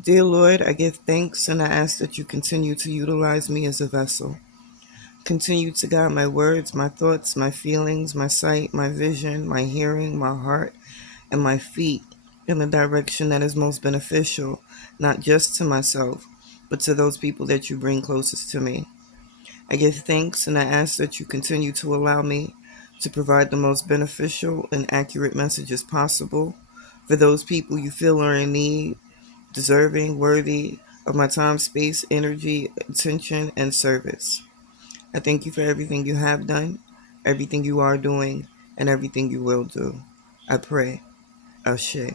Dear Lord, I give thanks and I ask that you continue to utilize me as a vessel. Continue to guide my words, my thoughts, my feelings, my sight, my vision, my hearing, my heart, and my feet in the direction that is most beneficial, not just to myself, but to those people that you bring closest to me. I give thanks and I ask that you continue to allow me to provide the most beneficial and accurate messages possible for those people you feel are in need, deserving, worthy of my time, space, energy, attention, and service. I thank you for everything you have done, everything you are doing, and everything you will do. I pray. Ashe.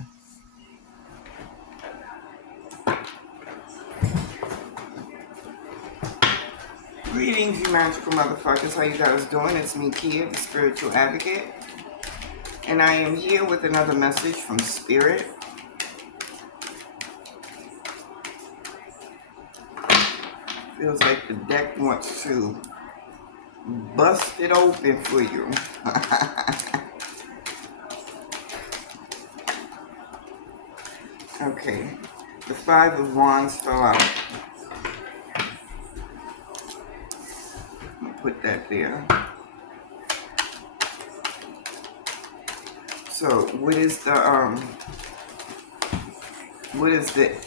Greetings, you magical motherfuckers. How you guys doing? It's me, Kia, the Spiritual Advocate. And I am here with another message from Spirit. Feels like the deck wants to bust it open for you. Okay, the Five of Wands fell out. I'll put that there. So, what is the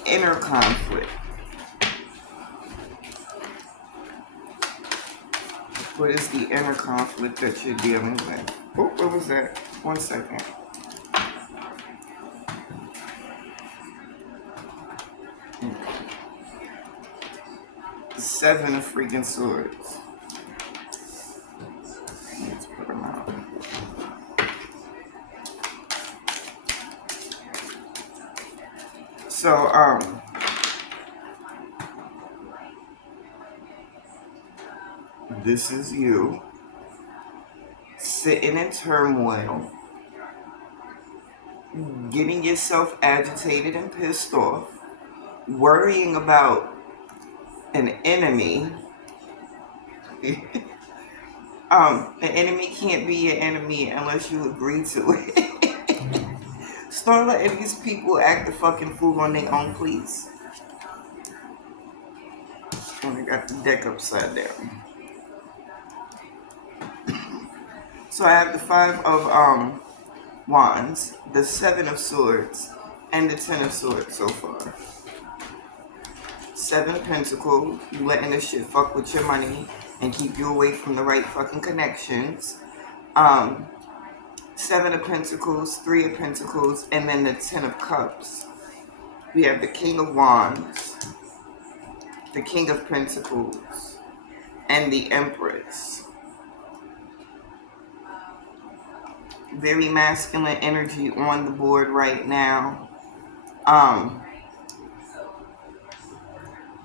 inner conflict? What is the inner conflict that you're dealing with? Oh, what was that? 1 second. The Seven of freaking Swords. Let's put them out. So, this is you sitting in turmoil, getting yourself agitated and pissed off, worrying about an enemy. An enemy can't be your enemy unless you agree to it. Start letting these people act the fucking fool on their own, please. And I got the deck upside down. So I have the Five of Wands, the Seven of Swords, and the Ten of Swords so far. Seven of Pentacles, you letting this shit fuck with your money and keep you away from the right fucking connections. Seven of Pentacles, Three of Pentacles, and then the Ten of Cups. We have the King of Wands, the King of Pentacles, and the Empress. Very masculine energy on the board right now.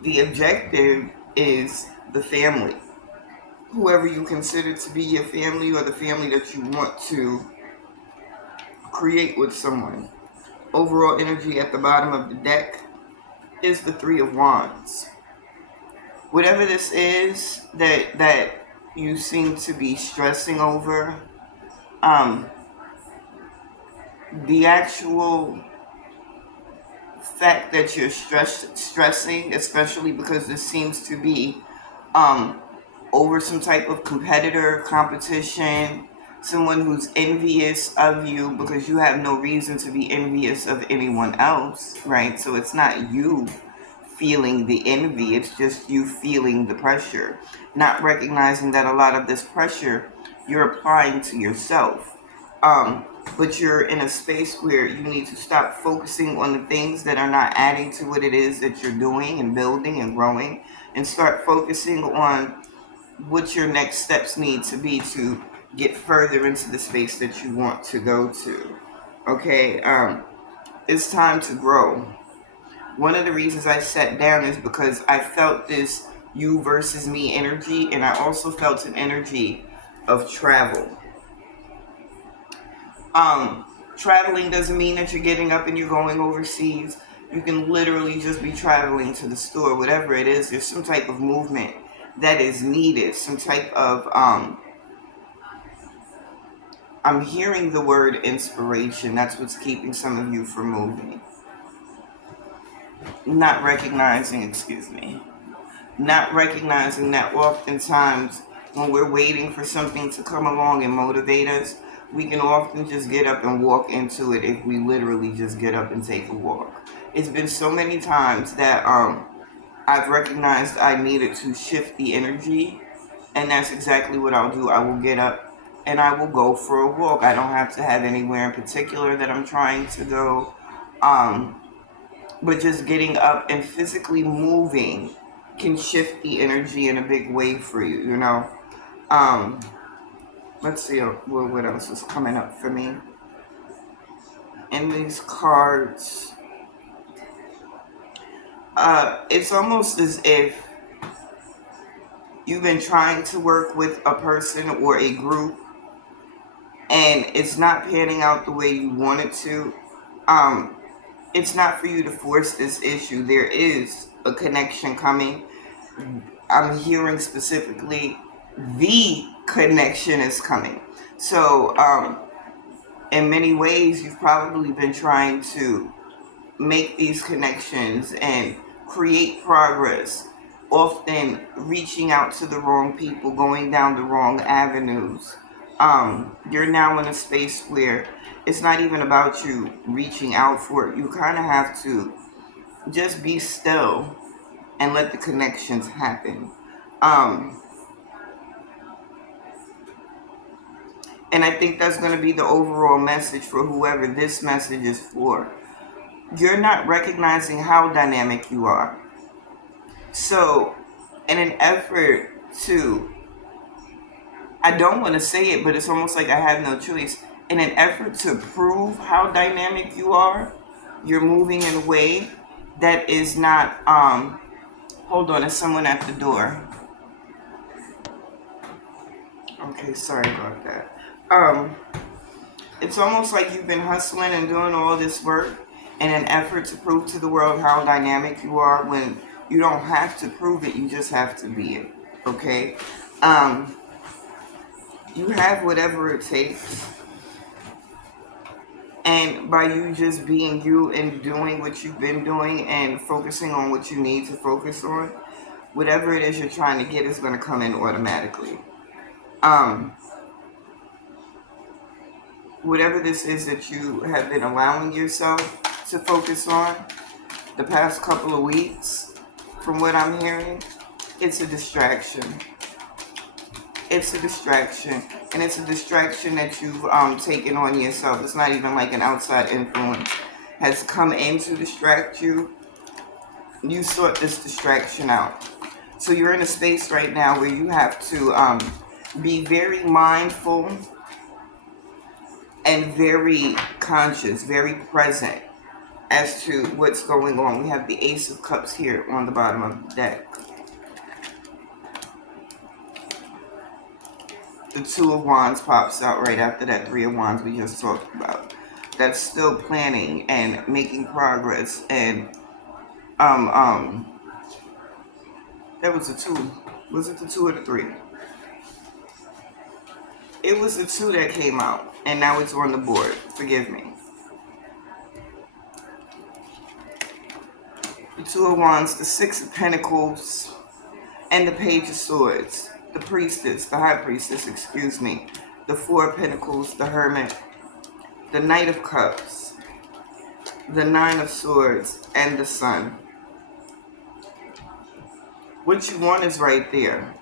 The objective is the family. Whoever you consider to be your family or the family that you want to create with someone. Overall energy at the bottom of the deck is the Three of Wands. Whatever this is that you seem to be stressing over, the actual fact that you're stressing, especially because this seems to be over some type of competitor, competition, someone who's envious of you because you have no reason to be envious of anyone else, right? So it's not you feeling the envy, it's just you feeling the pressure, not recognizing that a lot of this pressure you're applying to yourself. But you're in a space where you need to stop focusing on the things that are not adding to what it is that you're doing and building and growing, and start focusing on what your next steps need to be to get further into the space that you want to go to. Okay, it's time to grow. One of the reasons I sat down is because I felt this you versus me energy, and I also felt an energy of travel. Traveling doesn't mean that you're getting up and you're going overseas. You can literally just be traveling to the store, whatever it is. There's some type of movement that is needed, some type of, I'm hearing the word inspiration. That's what's keeping some of you from moving. not recognizing, not recognizing that oftentimes when we're waiting for something to come along and motivate us, we can often just get up and walk into it if we literally just get up and take a walk. It's been so many times that I've recognized I needed to shift the energy, and that's exactly what I'll do. I will get up and I will go for a walk. I don't have to have anywhere in particular that I'm trying to go. Um, but just getting up and physically moving can shift the energy in a big way for you, you know. Um, let's see what else is coming up for me. In these cards, it's almost as if you've been trying to work with a person or a group and it's not panning out the way you want it to. Um, it's not for you to force this issue. There is a connection coming. I'm hearing specifically the connection is coming. So, in many ways, you've probably been trying to make these connections and create progress, often reaching out to the wrong people, going down the wrong avenues. You're now in a space where it's not even about you reaching out for it. You kind of have to just be still and let the connections happen. Um, and I think that's going to be the overall message for whoever this message is for. You're not recognizing how dynamic you are. So, in an effort to, I don't want to say it, but it's almost like I have no choice. In an effort to prove how dynamic you are, you're moving in a way that is not, hold on, there's someone at the door. Okay, sorry about that. It's almost like you've been hustling and doing all this work in an effort to prove to the world how dynamic you are when you don't have to prove it, you just have to be it, okay? You have whatever it takes, and by you just being you and doing what you've been doing and focusing on what you need to focus on, whatever it is you're trying to get is going to come in automatically. Whatever this is that you have been allowing yourself to focus on the past couple of weeks, from what I'm hearing, it's a distraction. It's a distraction, and it's a distraction that you've taken on yourself. It's not even like an outside influence has come in to distract you. You sort this distraction out. So you're in a space right now where you have to be very mindful and very conscious, very present as to what's going on. We have the Ace of Cups here on the bottom of the deck. The Two of Wands pops out right after that Three of Wands we just talked about. That's still planning and making progress. And that was the two. Was it the two or the three? It was the two that came out, and now it's on the board. Forgive me. The Two of Wands, the Six of Pentacles, and the Page of Swords. The Priestess, the High Priestess, excuse me. The Four of Pentacles, the Hermit. The Knight of Cups. The Nine of Swords, and the Sun. What you want is right there.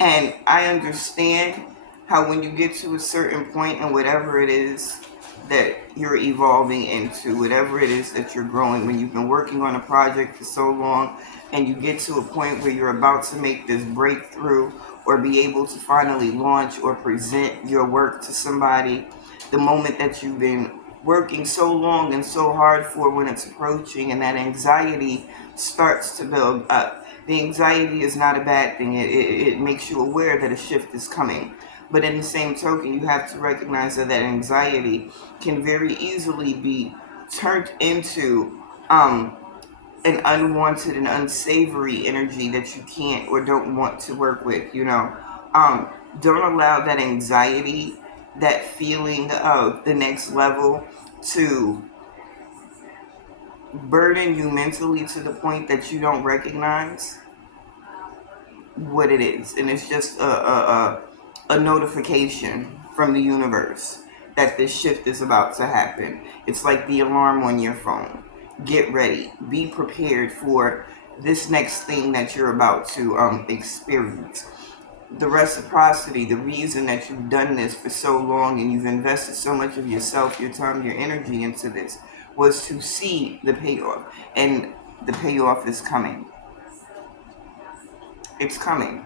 And I understand how when you get to a certain point in whatever it is that you're evolving into, whatever it is that you're growing, when you've been working on a project for so long and you get to a point where you're about to make this breakthrough or be able to finally launch or present your work to somebody, the moment that you've been working so long and so hard for, when it's approaching and that anxiety starts to build up. The anxiety is not a bad thing. It makes you aware that a shift is coming. But in the same token, you have to recognize that that anxiety can very easily be turned into an unwanted and unsavory energy that you can't or don't want to work with, you know. Don't allow that anxiety that feeling of the next level to burden you mentally to the point that you don't recognize what it is. And it's just a notification from the universe that this shift is about to happen. It's like the alarm on your phone. Get ready. Be prepared for this next thing that you're about to experience. The reciprocity, the reason that you've done this for so long and you've invested so much of yourself, your time, your energy into this was to see the payoff. And the payoff is coming. It's coming.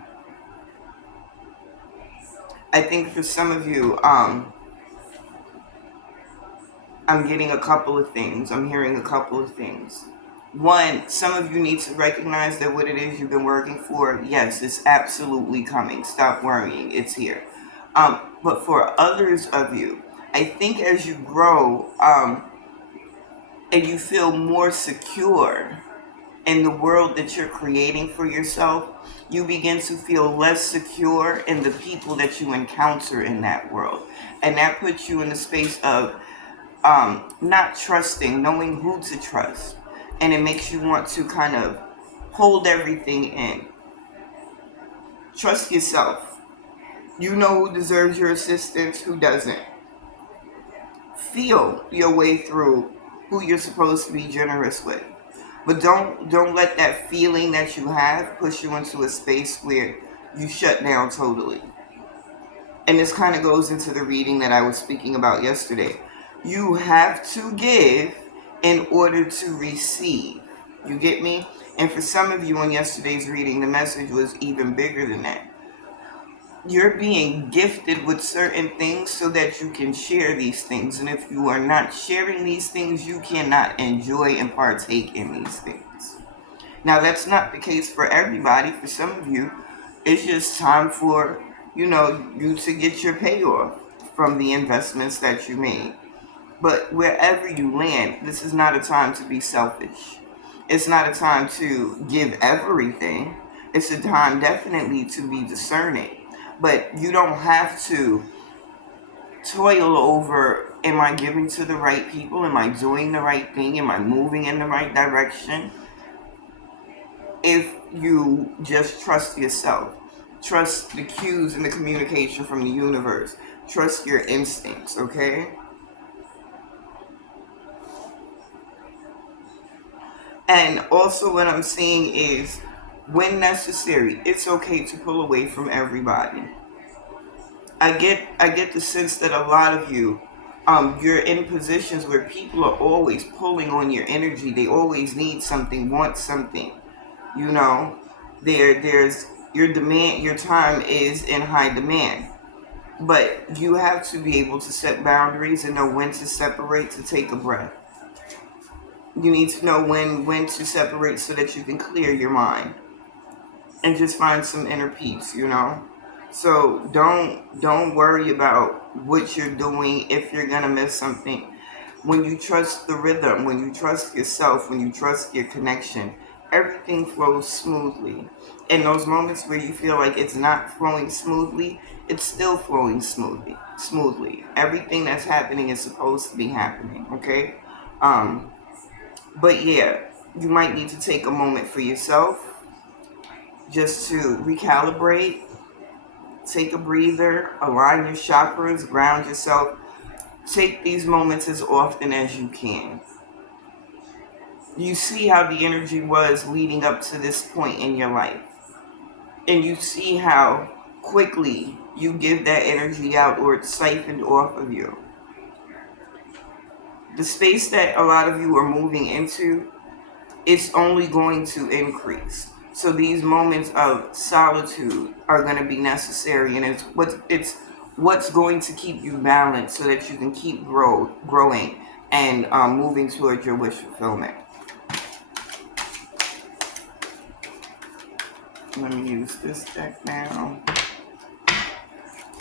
I think for some of you, I'm getting a couple of things. I'm hearing a couple of things. One, some of you need to recognize that what it is you've been working for, yes, it's absolutely coming. Stop worrying. It's here. But for others of you, I think as you grow and you feel more secure in the world that you're creating for yourself, you begin to feel less secure in the people that you encounter in that world. And that puts you in the space of not trusting, knowing who to trust. And it makes you want to kind of hold everything in. Trust yourself. You know who deserves your assistance, who doesn't. Feel your way through who you're supposed to be generous with. But don't let that feeling that you have push you into a space where you shut down totally. And this kind of goes into the reading that I was speaking about yesterday. You have to give in order to receive. You get me? And for some of you in yesterday's reading, the message was even bigger than that. You're being gifted with certain things so that you can share these things. And if you are not sharing these things, you cannot enjoy and partake in these things. Now, that's not the case for everybody. For some of you, it's just time for, you to get your payoff from the investments that you made. But wherever you land, this is not a time to be selfish. It's not a time to give everything. It's a time definitely to be discerning. But you don't have to toil over, am I giving to the right people? Am I doing the right thing? Am I moving in the right direction? If you just trust yourself, trust the cues and the communication from the universe, trust your instincts, okay? And also what I'm seeing is, when necessary, it's okay to pull away from everybody. I get the sense that a lot of you, you're in positions where people are always pulling on your energy. They always need something, want something. There's your demand. Your time is in high demand, but you have to be able to set boundaries and know when to separate, to take a breath. You need to know when to separate so that you can clear your mind and just find some inner peace, So don't worry about what you're doing if you're going to miss something. When you trust the rhythm, when you trust yourself, when you trust your connection, everything flows smoothly. In those moments where you feel like it's not flowing smoothly, it's still flowing smoothly. Everything that's happening is supposed to be happening, okay? But yeah, you might need to take a moment for yourself just to recalibrate, take a breather, align your chakras, ground yourself. Take these moments as often as you can. You see how the energy was leading up to this point in your life. And you see how quickly you give that energy out, or it's siphoned off of you. The space that a lot of you are moving into, it's only going to increase. So these moments of solitude are going to be necessary, and it's what's going to keep you balanced so that you can keep growing and moving towards your wish fulfillment. Let me use this deck now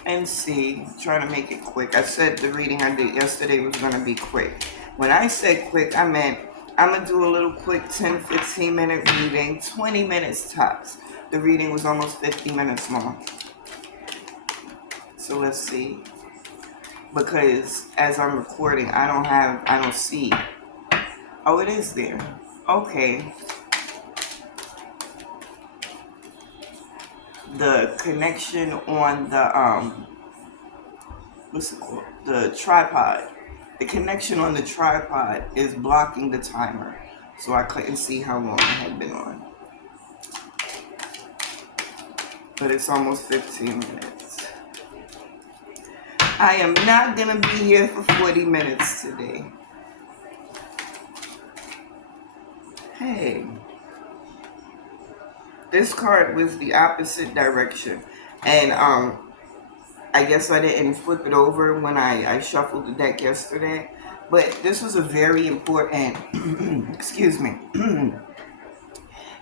and see. Trying to make it quick. I said the reading I did yesterday was going to be quick. When I said quick, I meant I'm going to do a little quick 10-15 minute reading, 20 minutes tops. The reading was almost 50 minutes long. So let's see. because as I'm recording, I don't see. Oh, it is there. Okay. The connection on the, what's it called? The tripod. The connection on the tripod is blocking the timer. So I couldn't see how long I had been on. But it's almost 15 minutes. I am not going to be here for 40 minutes today. Hey. This card was the opposite direction. And I guess I didn't flip it over when I shuffled the deck yesterday. But this was a very important, excuse me.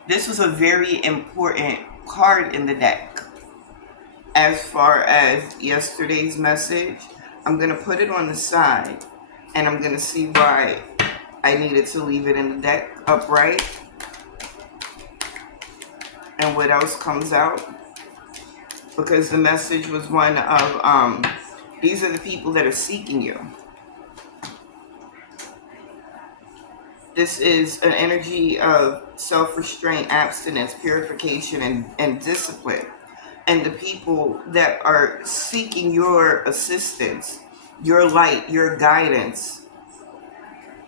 This was a very important card in the deck. As far as yesterday's message, I'm going to put it on the side. And I'm going to see why I needed to leave it in the deck upright. And what else comes out. Because the message was one of, these are the people that are seeking you. This is an energy of self-restraint, abstinence, purification, and discipline. And the people that are seeking your assistance, your light, your guidance,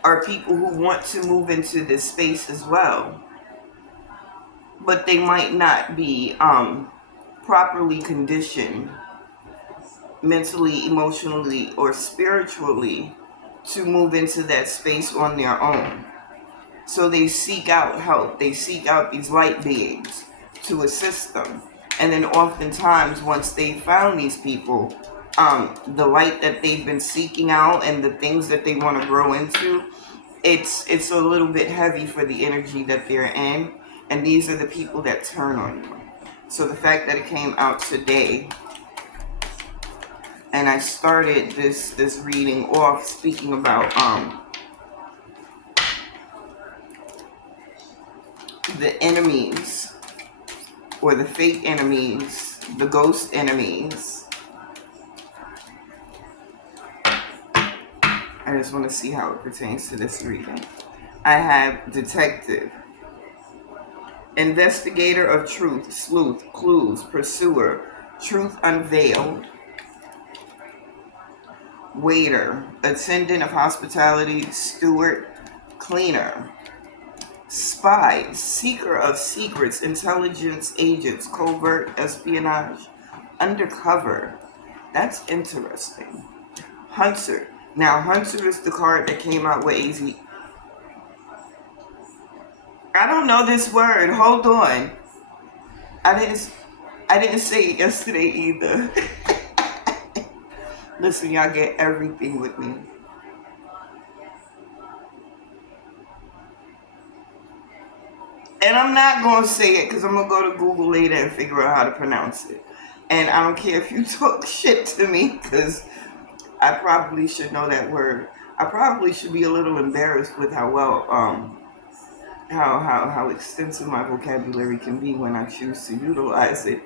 are people who want to move into this space as well. But they might not be properly conditioned mentally, emotionally, or spiritually to move into that space on their own. So they seek out help. They seek out these light beings to assist them. And then oftentimes, once they found these people, the light that they've been seeking out and the things that they want to grow into, it's a little bit heavy for the energy that they're in. And these are the people that turn on you. So the fact that it came out today, and I started this reading off speaking about the enemies, or the fake enemies, the ghost enemies. I just want to see how it pertains to this reading. I have detective, investigator of truth, sleuth, clues, pursuer, truth unveiled, waiter, attendant of hospitality, steward, cleaner, spy, seeker of secrets, intelligence agents, covert, espionage, undercover. That's interesting. Hunter. Now, Hunter is the card that came out with AZ. I don't know this word. Hold on. I didn't say it yesterday either. Listen, y'all get everything with me. And I'm not going to say it because I'm going to go to Google later and figure out how to pronounce it. And I don't care if you talk shit to me because I probably should know that word. I probably should be a little embarrassed with how well, how extensive my vocabulary can be when I choose to utilize it.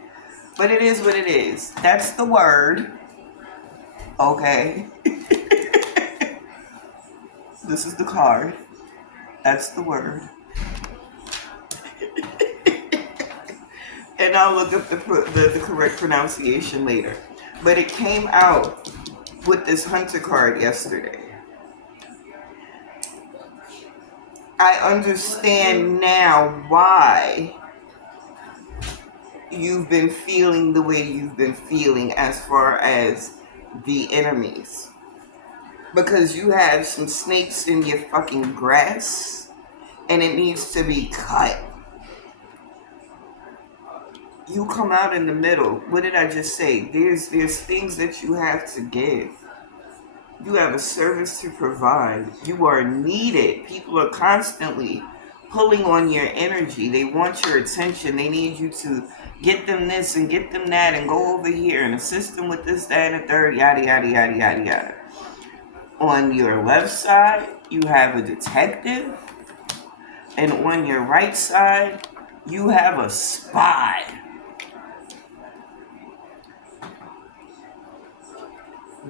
But it is what it is. That's the word. Okay. This is the card. That's the word. And I'll look up the correct pronunciation later. But it came out with this Hunter card yesterday. I understand now why you've been feeling the way you've been feeling as far as the enemies. Because you have some snakes in your fucking grass and it needs to be cut. You come out in the middle. What did I just say? There's things that you have to give. You have a service to provide. You are needed. People are constantly pulling on your energy. They want your attention. They need you to get them this and get them that and go over here and assist them with this, that, and the third, yada, yada, yada, yada, yada. On your left side, you have a detective. And on your right side, you have a spy.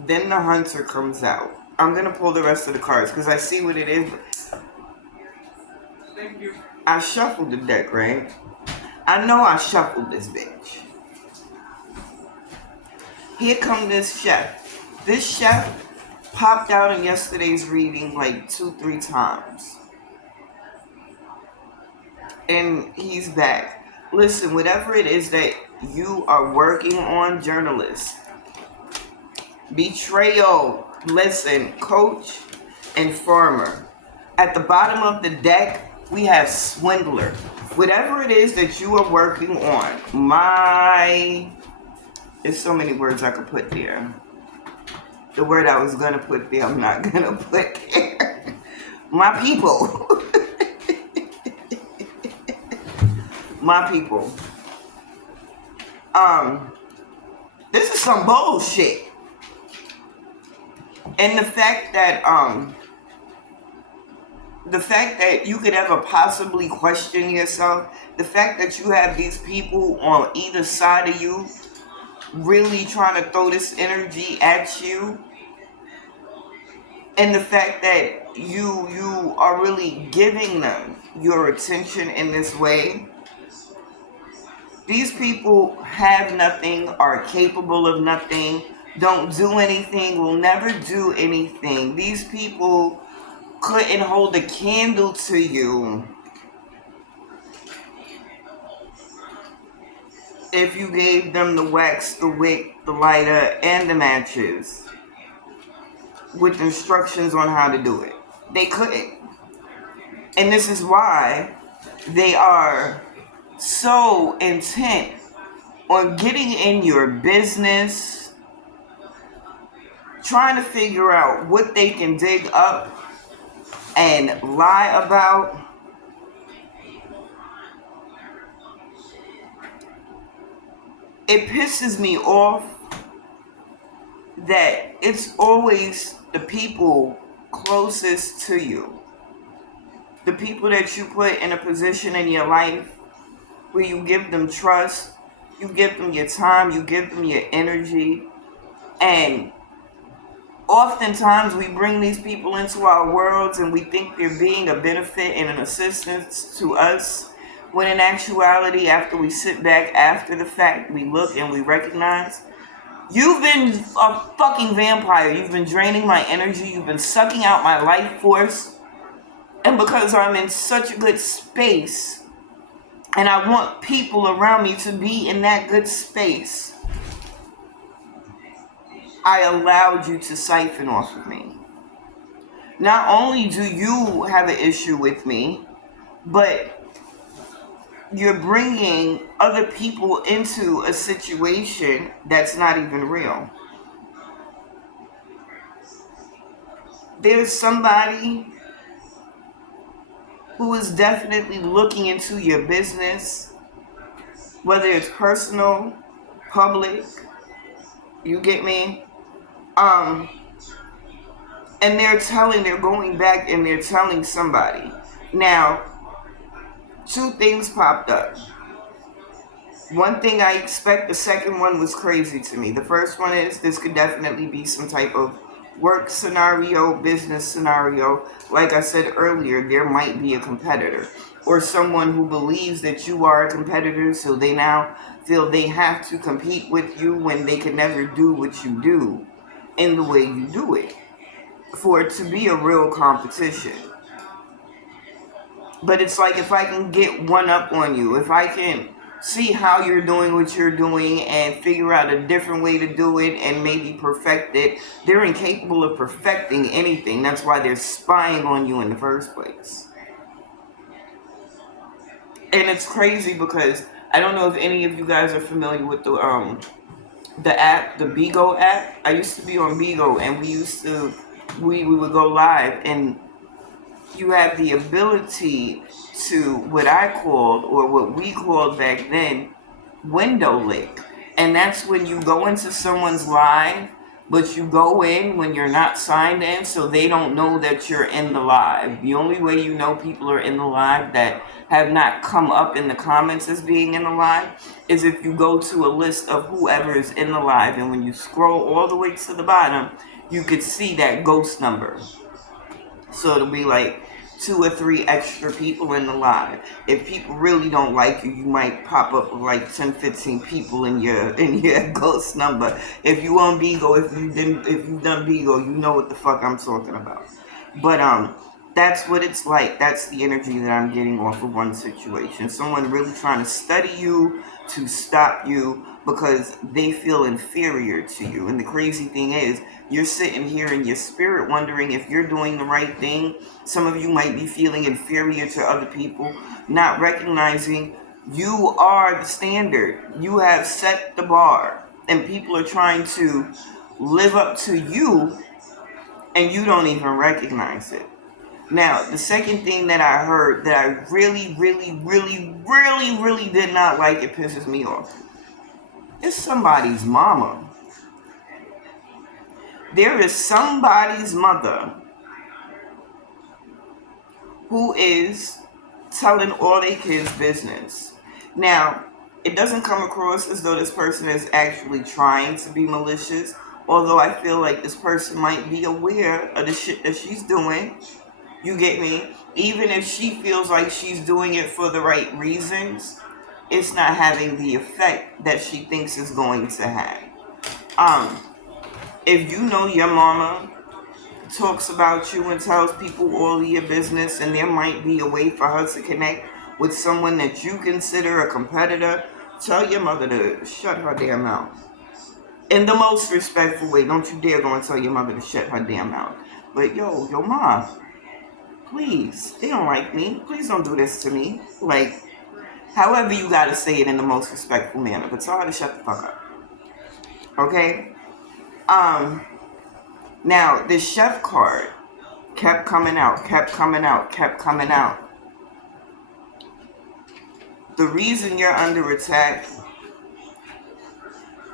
Then the hunter comes out. I'm going to pull the rest of the cards because I see what it is. I shuffled the deck, right? I know I shuffled this bitch. Here come this chef. This chef popped out in yesterday's reading like 2-3 times. And he's back. Listen, whatever it is that you are working on, journalists, betrayal, listen, coach and farmer. At the bottom of the deck, we have swindler. Whatever it is that you are working on, there's so many words I could put there. The word I was going to put there, I'm not going to put there. My people. My people. This is some bullshit. And the fact that you could ever possibly question yourself, the fact that you have these people on either side of you really trying to throw this energy at you, and the fact that you are really giving them your attention in this way. These people have nothing, are capable of nothing, don't do anything, will never do anything. These people couldn't hold a candle to you if you gave them the wax, the wick, the lighter, and the matches with instructions on how to do it. They couldn't. And this is why they are so intent on getting in your business, trying to figure out what they can dig up and lie about. It pisses me off that it's always the people closest to you, the people that you put in a position in your life where you give them trust, you give them your time, you give them your energy, and oftentimes we bring these people into our worlds and we think they're being a benefit and an assistance to us, when in actuality, after we sit back after the fact, we look and we recognize, you've been a fucking vampire. You've been draining my energy. You've been sucking out my life force. And because I'm in such a good space, and I want people around me to be in that good space, I allowed you to siphon off of me. Not only do you have an issue with me, but you're bringing other people into a situation that's not even real. There's somebody who is definitely looking into your business, whether it's personal, public, you get me? And they're going back and they're telling somebody. Now, 2 things popped up. One thing I expect, the second one was crazy to me. The first one is this could definitely be some type of work scenario, business scenario. Like I said earlier, there might be a competitor or someone who believes that you are a competitor, so they now feel they have to compete with you when they can never do what you do in the way you do it, for it to be a real competition. But it's like, if I can get one up on you, if I can see how you're doing what you're doing and figure out a different way to do it and maybe perfect it, they're incapable of perfecting anything. That's why they're spying on you in the first place. And it's crazy because I don't know if any of you guys are familiar with the app, the Bigo app. I used to be on Bigo, and we would go live, and you have the ability to what I called, or what we called back then, window lick. And that's when you go into someone's live, but you go in when you're not signed in, so they don't know that you're in the live. The only way you know people are in the live that have not come up in the comments as being in the live is if you go to a list of whoever is in the live, and when you scroll all the way to the bottom, you could see that ghost number. So it'll be like 2 or 3 extra people in the live. If people really don't like you, you might pop up with like 10, 15 people in your ghost number. If you on Bigo, if you've done Bigo, you know what the fuck I'm talking about. But that's what it's like. That's the energy that I'm getting off of one situation. Someone really trying to study you, to stop you, because they feel inferior to you. And the crazy thing is, you're sitting here in your spirit wondering if you're doing the right thing. Some of you might be feeling inferior to other people, not recognizing you are the standard. You have set the bar, and people are trying to live up to you, and you don't even recognize it. Now, the second thing that I heard that I really, really, really, really, really did not like, it pisses me off. It's somebody's mama. There is somebody's mother who is telling all their kids business. Now, it doesn't come across as though this person is actually trying to be malicious, although I feel like this person might be aware of the shit that she's doing. You get me? Even if she feels like she's doing it for the right reasons, it's not having the effect that she thinks is going to have. If you know your mama talks about you and tells people all of your business, and there might be a way for her to connect with someone that you consider a competitor, tell your mother to shut her damn mouth. In the most respectful way. Don't you dare go and tell your mother to shut her damn mouth. But yo mom, please, they don't like me. Please don't do this to me. Like, however you gotta say it in the most respectful manner, but tell her to shut the fuck up. Okay? Now, this chef card kept coming out. The reason you're under attack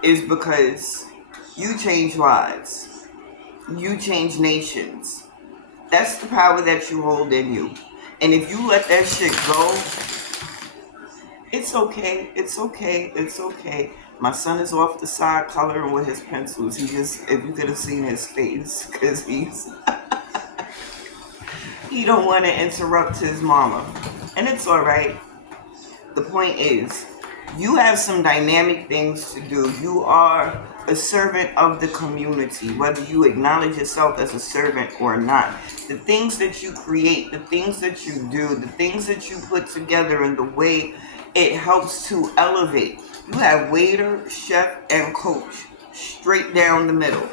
is because you change lives. You change nations. That's the power that you hold in you. And if you let that shit go, it's okay. My son is off the side coloring with his pencils. He just, if you could have seen his face, because he don't want to interrupt his mama. And it's all right. The point is, you have some dynamic things to do. You are a servant of the community, whether you acknowledge yourself as a servant or not. The things that you create, the things that you do, the things that you put together, and the way it helps to elevate. You have waiter, chef, and coach straight down the middle.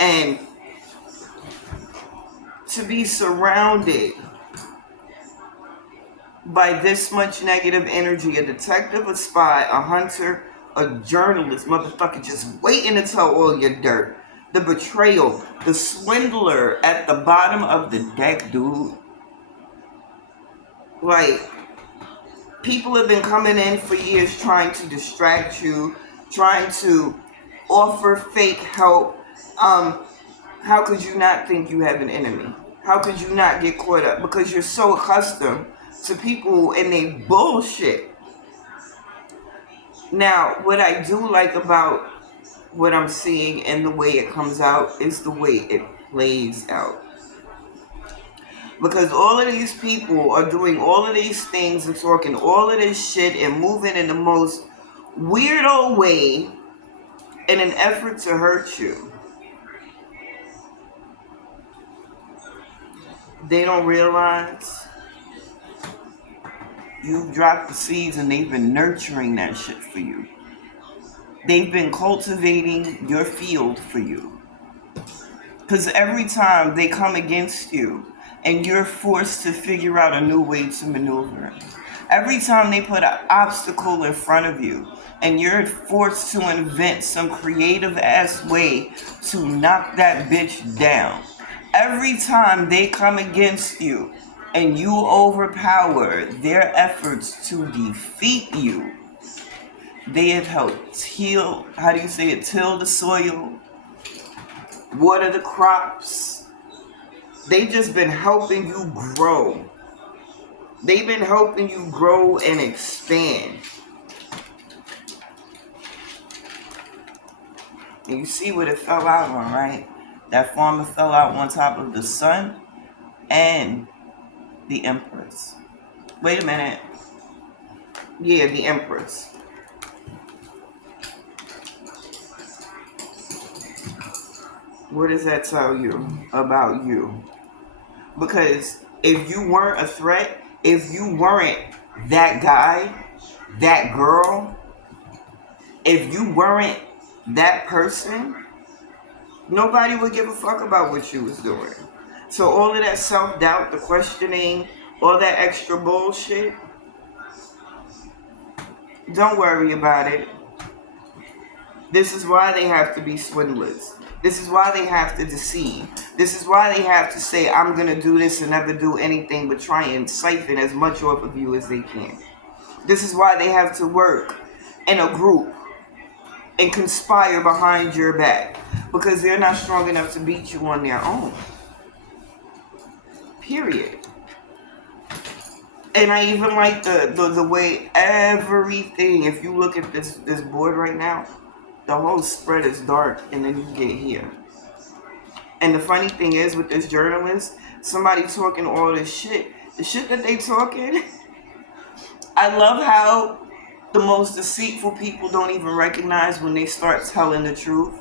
And to be surrounded by this much negative energy, a detective, a spy, a hunter, a journalist, motherfucker, just waiting to tell all your dirt. The betrayal, the swindler at the bottom of the deck, dude. Like, people have been coming in for years trying to distract you, trying to offer fake help. How could you not think you have an enemy? How could you not get caught up? Because you're so accustomed to people and they bullshit. Now, what I do like about what I'm seeing and the way it comes out is the way it plays out. Because all of these people are doing all of these things and talking all of this shit and moving in the most weirdo way in an effort to hurt you. They don't realize you've dropped the seeds and they've been nurturing that shit for you. They've been cultivating your field for you. Because every time they come against you and you're forced to figure out a new way to maneuver, every time they put an obstacle in front of you and you're forced to invent some creative ass way to knock that bitch down, every time they come against you and you overpower their efforts to defeat you, they have helped till the soil, water the crops. They just been helping you grow. They've been helping you grow and expand. And you see what it fell out on, right? That farmer fell out on top of the sun and the Empress. Wait a minute. Yeah, the Empress. What does that tell you about you? Because if you weren't a threat, if you weren't that guy, that girl, if you weren't that person, nobody would give a fuck about what you was doing. So all of that self-doubt, the questioning, all that extra bullshit, don't worry about it. This is why they have to be swindlers. This is why they have to deceive. This is why they have to say, I'm going to do this and never do anything but try and siphon as much off of you as they can. This is why they have to work in a group and conspire behind your back, because they're not strong enough to beat you on their own. Period. And I even like the way everything, if you look at this board right now, the whole spread is dark, and then you get here. And the funny thing is, with this journalist, somebody talking all this shit, the shit that they talking, I love how the most deceitful people don't even recognize when they start telling the truth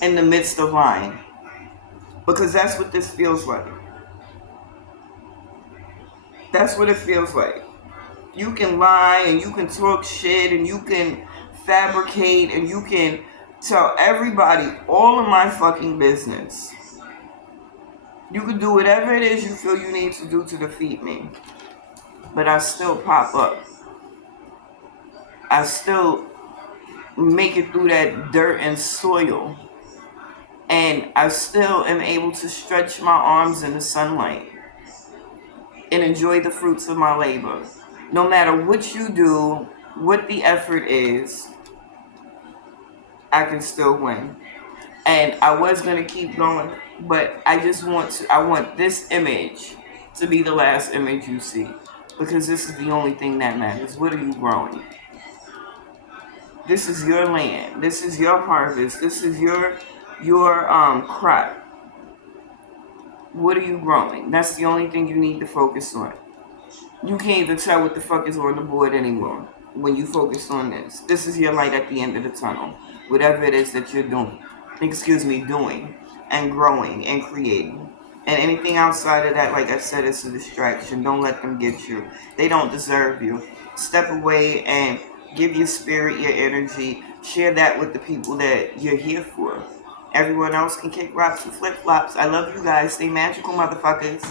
in the midst of lying. Because that's what this feels like. That's what it feels like. You can lie and you can talk shit and you can fabricate and you can tell everybody all of my fucking business. You can do whatever it is you feel you need to do to defeat me. But I still pop up. I still make it through that dirt and soil. And I still am able to stretch my arms in the sunlight and enjoy the fruits of my labor. No matter what you do, what the effort is, I can still win. And I was going to keep going, but I want this image to be the last image you see. Because this is the only thing that matters. What are you growing? This is your land. This is your harvest. This is your crop. What are you growing? That's the only thing you need to focus on. You can't even tell what the fuck is on the board anymore when you focus on this. This is your light at the end of the tunnel. Whatever it is that you're doing and growing and creating. And anything outside of that, like I said, is a distraction. Don't let them get you. They don't deserve you. Step away and give your spirit, your energy. Share that with the people that you're here for. Everyone else can kick rocks and flip-flops. I love you guys. Stay magical, motherfuckers.